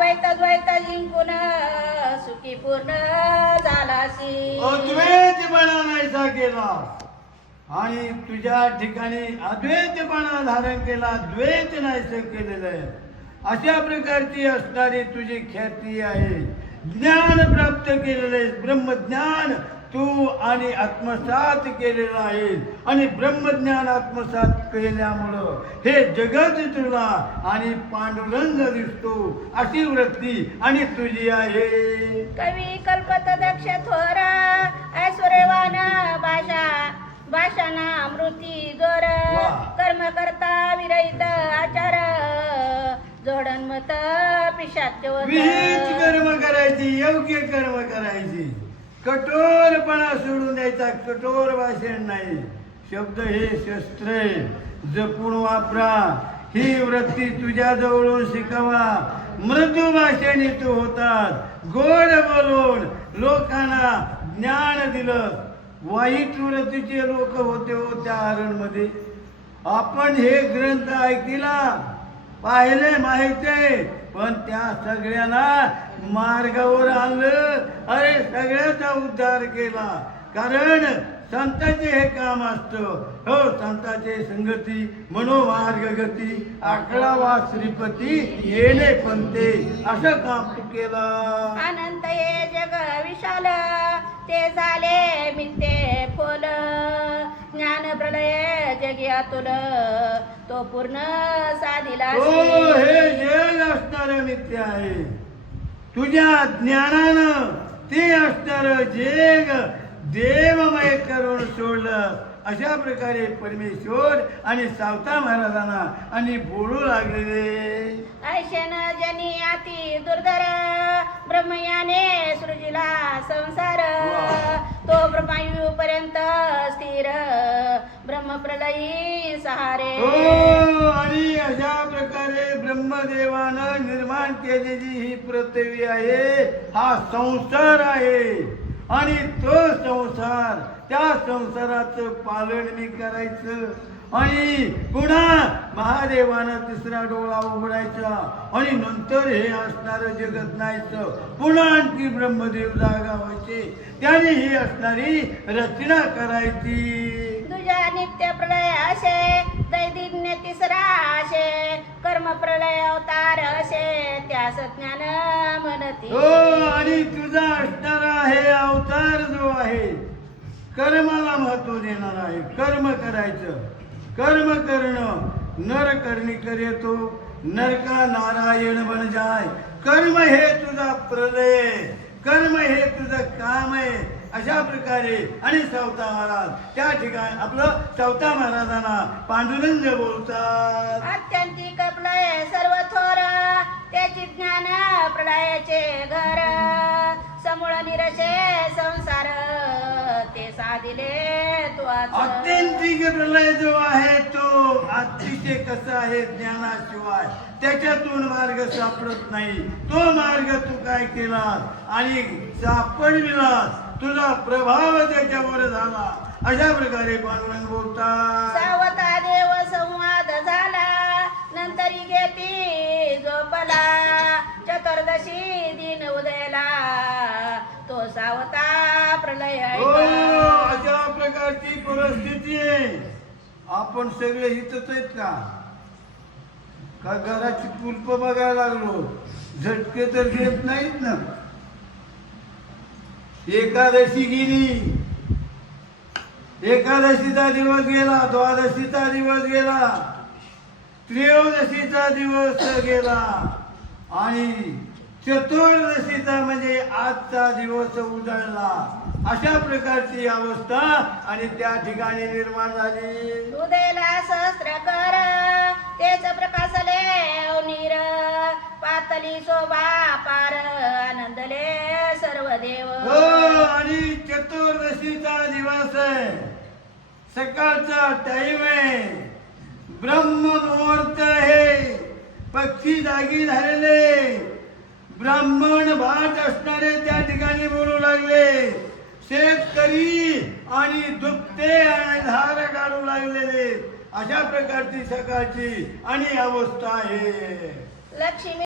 द्वैत द्वैत जिंकून सुखी पूर्ण झालासी. अद्वैतपणा नाहीसा केला आणि तुझ्या ठिकाणी अद्वैतपणा धारण केला, द्वैत नाहीस केलेलं आहे. अशा प्रकारची असणारी तुझी ख्याती आहे. ज्ञान प्राप्त केलेलं आहे, ब्रह्मज्ञान तू आणि आत्मसात केलेलं आहे. आणि ब्रह्मज्ञान आत्मसात केल्यामुळं हे जगत तुला आणि पांडुरंग दिसतो, अशी वृत्ती आणि तुझी आहे. कवी कल्पत दक्ष थोर ऐश्वर्यवान भाषा भाषाना अमृती जोर. कर्म करता विरहित आचार जोडन मत पिशाच विहित कर्म करायची, योग्य कर्म करायची. कठोरपणा सोडून द्यायचा, कठोर भाषण नाही. शब्द हे शस्त्र आहे, जपून वापरा. ही वृत्ती तुझ्या जवळून शिकावा. मृदू भाषणी तू होतात, गोड बोलून लोकांना ज्ञान दिलं. वाईट वृत्तीचे लोक होते हो त्या अरणमध्ये. आपण हे ग्रंथ ऐकला, पाहिले, माहिती, पण त्या सगळ्यांना मार्गावर आणलं. अरे सगळ्याचा उद्धार केला. कारण संतांचे हे काम असतं. हो, संतांचे संगती मनोमार्ग गती, आकडावा श्रीपती येणे पंते, असं काम तू केलं. अनंत हे जग विशाल ते झाले मित्ते फोल. ज्ञान प्रलय जगी अतुल तो पूर्ण साधिला. हो, हे जग असणारं मिथ्य आहे. तुझ्या ज्ञानानं ते असणारं जग देवमय करून सोडलं. अशा प्रकारे परमेश्वर आणि सावता महाराजांना आणि बोलू लागलेले. ऐशन जनी अति दुर्धर ब्रह्मयाने सृजिला संसार. तो ब्रह्मायू पर्यंत स्थिर ब्रह्मप्रलयी सहारे. हो, आणि अशा प्रकारे ब्रह्मदेवानं निर्माण केलेली ही पृथ्वी आहे, हा संसार आहे. आणि तो संसार, त्या संसाराचं पालन मी करायचं. आणि पुन्हा महादेवानं तिसरा डोळा उघडायचा आणि नंतर हे असणारं जगत नाहीचं. पुन्हा आणखी ब्रह्मदेव जागा व्हायचे, त्याने ही असणारी रचना करायची. तुझ्या नित्य प्रलय असे दैदिन्य तिसरा असे कर्म प्रलय अवतार असे त्यास ज्ञान म्हणती. हो, आणि तुझा असणारा हे अवतार जो आहे कर्माला महत्व देणार आहे. कर्म करायचं, कर्म करणं. नर करणी करेतो नरका नारायण बन जाय. कर्म हे तुझा प्रलय, कर्म हे तुझं काम आहे. अशा प्रकारे आणि सावता महाराज त्या ठिकाणी आपलं सावता महाराजांना पांडुरंग बोलतात. आत्यंतिक प्रलय सर्व थोर त्याची ज्ञान प्रलयाचे घर. समूळ निरशे संसार ते साधिले तू. आत्यंतिक प्रलय जो आहे तो अतिशय कसा आहे, ज्ञानाशिवाय त्याच्यातून मार्ग सापडत नाही. तो मार्ग तू काय केला आणि सापडविलास, तुझा प्रभाव त्याच्यावर झाला. अशा प्रकारे पांडुरंग बोलतात. सावता देव संवाद झाला नंतरी घेती झोपला. चतुर्दशी दिन उदयला तो सावता प्रलय. हो, अशा प्रकारची परिस्थिती आहे. आपण सगळे हितच आहेत का घराची कुलप बघायला लागलो, झटके तर देत नाहीत ना. एकादशी गेली, एकादशीचा दिवस गेला, द्वादशीचा दिवस गेला, त्रयोदशीचा दिवस गेला आणि चतुर्दशीचा म्हणजे आजचा दिवस उजळला. अशा प्रकारची अवस्था आणि त्या ठिकाणी निर्माण झाली. उदयला सहस्त्र कर तेच प्रकाशले नीर. पातली शोभा पार आनंदले सर्व देव. हो, आणि चतुर्दशीचा दिवस आहे, सकाळचा टाइम आहे, ब्रह्म मुहूर्त आहे. पक्षी जागी झालेले, ब्राह्मण भाट असणारे त्या ठिकाणी बोलू लागले. शेतकरी आणि दुभते आणि धार काढू लागलेले. अशा प्रकारची सकाळची आणि अवस्था आहे. लक्ष्मी